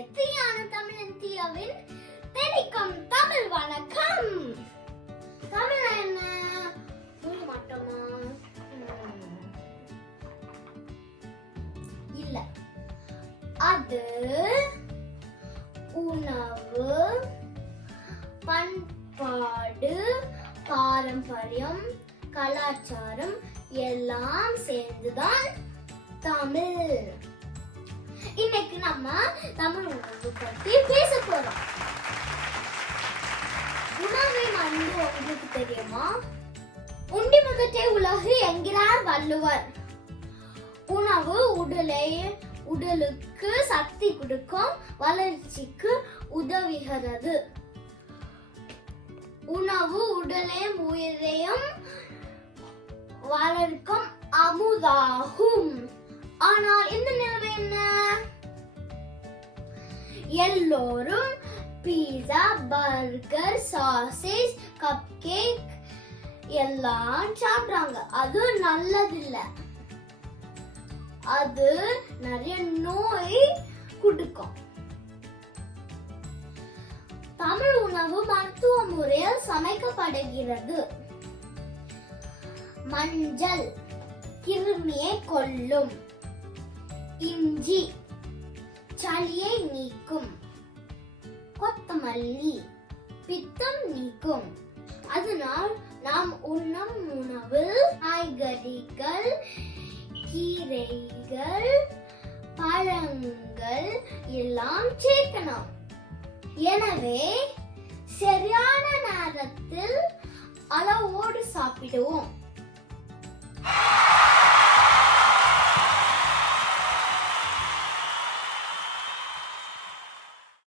தீயான தமிழன் தீயாவின் தெரிக்கும் தமிழ் வணக்கம். தமிழ் என்ன புரிய மாட்டோமா? இல்ல, அது உணவு, பண்பாடு, பாரம்பரியம், கலாச்சாரம் எல்லாம் சேர்ந்துதான் தமிழ். இன்னைக்கு நம்ம தமிழ் உணவு பத்தி பேச போறோம். உணவை மறந்து உங்களுக்கு தெரியுமா? உண்டி முதற்றே உலகு என்கிறார் வள்ளுவர். உணவு உடலுக்கு சக்தி கொடுக்கும், வளர்ச்சிக்கு உதவுகிறது. உணவு உடலையும் உயிரையும் வளர்க்கும் அமுதாகும். ஆனால் இந்த நிலைமை என்ன? எல்லோரும் பீஸா, பர்கர், சாசேஜ், கப் கேக் எல்லாம் சாப்பிடுறாங்க. அது நல்லதில்ல. அது நிறைய நோய் கொடுக்கும். தமிழ் உணவு மருத்துவ முறையில் சமைக்கப்படுகிறது. மஞ்சள் கிருமியை கொல்லும். இஞ்சி சளியை நீக்கும். கொத்தமல்லி பித்தம் நீக்கும். அதனால் நாம் உண்ணும் உணவில் காய்கறிகள், கீரைகள், பழங்கள் எல்லாம் சேர்க்கணும். எனவே சரியான நேரத்தில் அளவோடு சாப்பிடுவோம்.